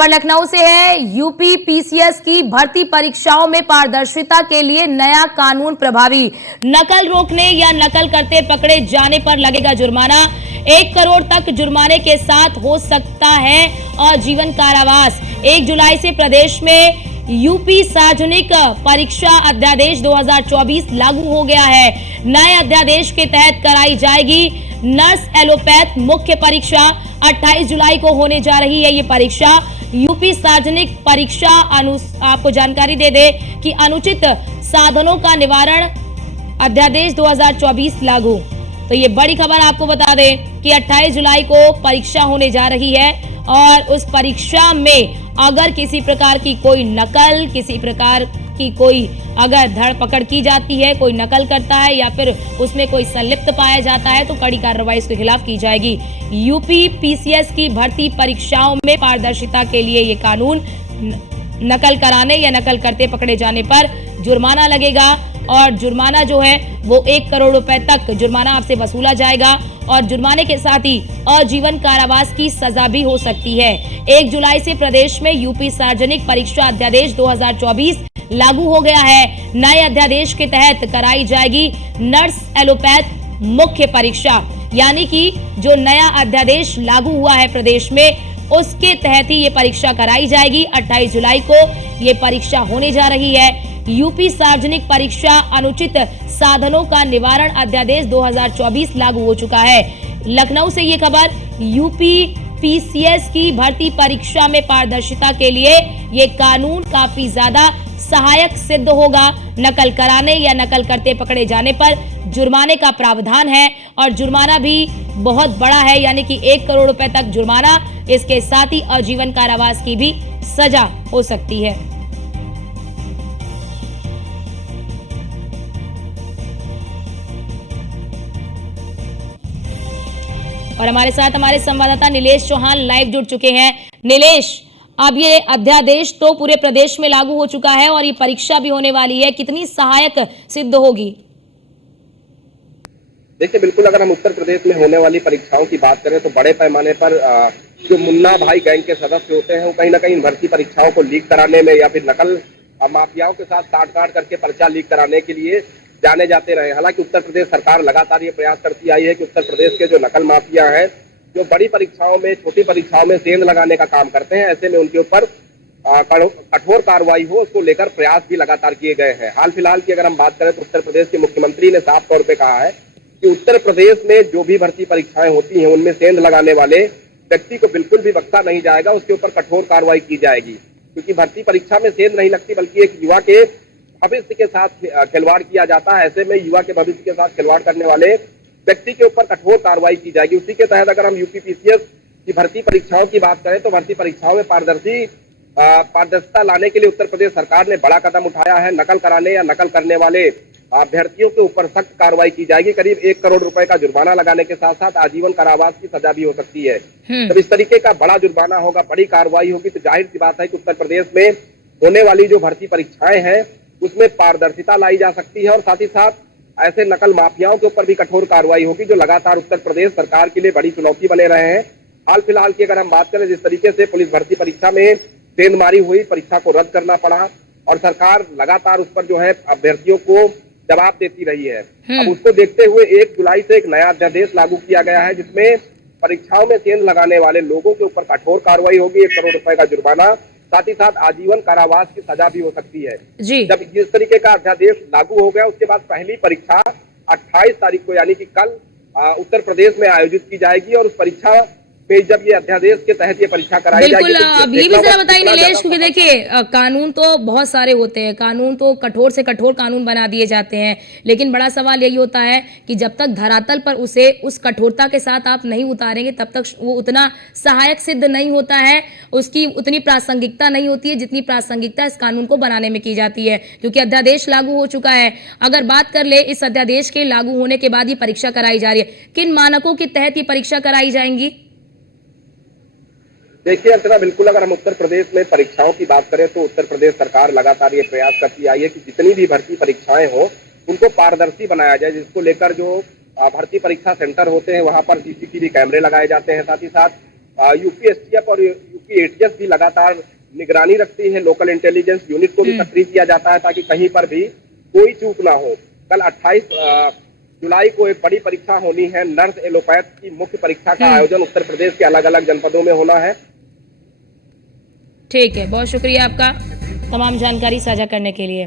खबर लखनऊ से है। यूपी पीसीएस की भर्ती परीक्षाओं में पारदर्शिता के लिए नया कानून प्रभावी। नकल रोकने या नकल करते पकड़े जाने पर लगेगा जुर्माना। 1 करोड़ तक जुर्माने के साथ हो सकता है आजीवन कारावास। 1 जुलाई से प्रदेश में यूपी सार्वजनिक परीक्षा अध्यादेश 2024 लागू हो गया है। नए अध्यादेश के तहत कराई जाएगी नर्स एलोपैथ मुख्य परीक्षा। 28 जुलाई को होने जा रही है ये परीक्षा। यूपी सार्वजनिक परीक्षा आपको जानकारी दे दे कि अनुचित साधनों का निवारण अध्यादेश 2024 लागू। तो ये बड़ी खबर आपको बता दें कि 28 जुलाई को परीक्षा होने जा रही है और उस परीक्षा में अगर किसी प्रकार की कोई नकल, किसी प्रकार की कोई अगर धरपकड़ की जाती है, कोई नकल करता है या फिर उसमें कोई संलिप्त पाया जाता है तो कड़ी कार्रवाई इसके खिलाफ की जाएगी। यूपी पीसीएस की भर्ती परीक्षाओं में पारदर्शिता के लिए ये कानून नकल कराने या नकल करते पकड़े जाने पर जुर्माना लगेगा और जुर्माना जो है वो 1 करोड़ रुपए तक जुर्माना आपसे वसूला जाएगा और जुर्माने के साथ ही आजीवन कारावास की सजा भी हो सकती है। 1 जुलाई से प्रदेश में यूपी सार्वजनिक परीक्षा अध्यादेश 2024 लागू हो गया है। नए अध्यादेश के तहत कराई जाएगी नर्स एलोपैथ मुख्य परीक्षा, यानी कि जो नया अध्यादेश लागू हुआ है प्रदेश में उसके तहत ही ये परीक्षा कराई जाएगी। 28 जुलाई को ये परीक्षा होने जा रही है। यूपी सार्वजनिक परीक्षा अनुचित साधनों का निवारण अध्यादेश 2024 लागू हो चुका है। लखनऊ से ये खबर। यूपी पीसीएस की भर्ती परीक्षा में पारदर्शिता के लिए ये कानून काफी ज्यादा सहायक सिद्ध होगा। नकल कराने या नकल करते पकड़े जाने पर जुर्माने का प्रावधान है और जुर्माना भी बहुत बड़ा है, यानी कि 1 करोड़ रुपए तक जुर्माना, इसके साथ ही आजीवन कारावास की भी सजा हो सकती है। और हमारे साथ हमारे संवाददाता नीलेश चौहान लाइव जुड़ चुके हैं। नीलेश, अब ये अध्यादेश तो पूरे प्रदेश में लागू हो चुका है और ये परीक्षा भी होने वाली है, कितनी सहायक सिद्ध होगी? देखिए, बिल्कुल अगर हम उत्तर प्रदेश में होने वाली परीक्षाओं की बात करें तो बड़े पैमाने पर जो मुन्ना भाई गैंग के सदस्य होते हैं वो कहीं ना कहीं भर्ती परीक्षाओं को लीक कराने में या फिर नकल माफियाओं के साथ साठ-गांठ करके पर्चा लीक कराने के लिए जाने जाते रहे। हालांकि उत्तर प्रदेश सरकार लगातार ये प्रयास करती आई है कि उत्तर प्रदेश के जो नकल माफिया हैं, जो बड़ी परीक्षाओं में, छोटी परीक्षाओं में सेंध लगाने का काम करते हैं, ऐसे में उनके ऊपर कठोर कार्रवाई हो, उसको लेकर प्रयास भी लगातार किए गए हैं। हाल फिलहाल की अगर हम बात करें तो उत्तर प्रदेश के मुख्यमंत्री ने साफ तौर पर कहा है कि उत्तर प्रदेश में जो भी भर्ती परीक्षाएं होती हैं उनमें सेंध लगाने वाले व्यक्ति को बिल्कुल भी बख्शा नहीं जाएगा, उसके ऊपर कठोर कार्रवाई की जाएगी। क्योंकि भर्ती परीक्षा में सेंध नहीं लगती बल्कि एक युवा के भविष्य के साथ खिलवाड़ किया जाता है। ऐसे में युवा के भविष्य के साथ खिलवाड़ करने वाले व्यक्ति के ऊपर कठोर कार्रवाई की जाएगी। उसी के तहत अगर हम यूपी पीसीएस की भर्ती परीक्षाओं की बात करें तो भर्ती परीक्षाओं में पारदर्शिता लाने के लिए उत्तर प्रदेश सरकार ने बड़ा कदम उठाया है। नकल कराने या नकल करने वाले अभ्यर्थियों के ऊपर सख्त कार्रवाई की जाएगी। करीब 1 करोड़ रुपए का जुर्माना लगाने के साथ साथ आजीवन कारावास की सजा भी हो सकती है। जब इस तरीके का बड़ा जुर्माना होगा, बड़ी कार्रवाई होगी, तो जाहिर सी बात है कि उत्तर प्रदेश में होने वाली जो भर्ती परीक्षाएं हैं उसमें पारदर्शिता लाई जा सकती है और साथ ही साथ ऐसे नकल माफियाओं के ऊपर भी कठोर कार्रवाई होगी, जो लगातार उत्तर प्रदेश सरकार के लिए बड़ी चुनौती बने रहे हैं। हाल फिलहाल की अगर हम बात करें, जिस तरीके से पुलिस भर्ती परीक्षा में सेंधमारी हुई, परीक्षा को रद्द करना पड़ा और सरकार लगातार उस पर जो है अभ्यर्थियों को जवाब देती रही है। अब उसको देखते हुए 1 जुलाई से एक नया अध्यादेश लागू किया गया है जिसमें परीक्षाओं में सेंध लगाने वाले लोगों के ऊपर कठोर कार्रवाई होगी, 1 करोड़ रुपए का जुर्माना, साथ ही साथ आजीवन कारावास की सजा भी हो सकती है। जब जिस तरीके का अध्यादेश लागू हो गया उसके बाद पहली परीक्षा 28 तारीख को यानी कि कल उत्तर प्रदेश में आयोजित की जाएगी और उस परीक्षा पे जब ये अध्यादेश के तहत ये परीक्षा कराई जाएगी। बिल्कुल, अब ये भी जरा बताइए नीलेश, क्योंकि देखिए कानून तो बहुत सारे होते हैं, कानून तो कठोर से कठोर कानून बना दिए जाते हैं, लेकिन बड़ा सवाल यही होता है कि जब तक धरातल पर उसे उस कठोरता के साथ आप नहीं उतारेंगे तब तक वो उतना सहायक सिद्ध नहीं होता है, उसकी उतनी प्रासंगिकता नहीं होती है जितनी प्रासंगिकता इस कानून को बनाने में की जाती है। क्योंकि अध्यादेश लागू हो चुका है। अगर बात कर ले इस अध्यादेश के लागू होने के बाद ये परीक्षा कराई जा रही है, किन मानकों के तहत ये परीक्षा कराई जाएंगी? देखिए अर्चना, बिल्कुल अगर हम उत्तर प्रदेश में परीक्षाओं की बात करें तो उत्तर प्रदेश सरकार लगातार ये प्रयास करती आई है कि जितनी भी भर्ती परीक्षाएं हो उनको पारदर्शी बनाया जाए, जिसको लेकर जो भर्ती परीक्षा सेंटर होते हैं वहां पर सीसीटीवी कैमरे लगाए जाते हैं, साथ ही साथ यूपीएसटीएफ और यूपी एटीएस भी लगातार निगरानी रखती है। लोकल इंटेलिजेंस यूनिट को भी सक्रिय किया जाता है ताकि कहीं पर भी कोई चूक ना हो। कल 28 जुलाई को एक बड़ी परीक्षा होनी है। नर्स एलोपैथ की मुख्य परीक्षा का आयोजन उत्तर प्रदेश के अलग अलग जनपदों में होना है। ठीक है, बहुत शुक्रिया आपका तमाम जानकारी साझा करने के लिए।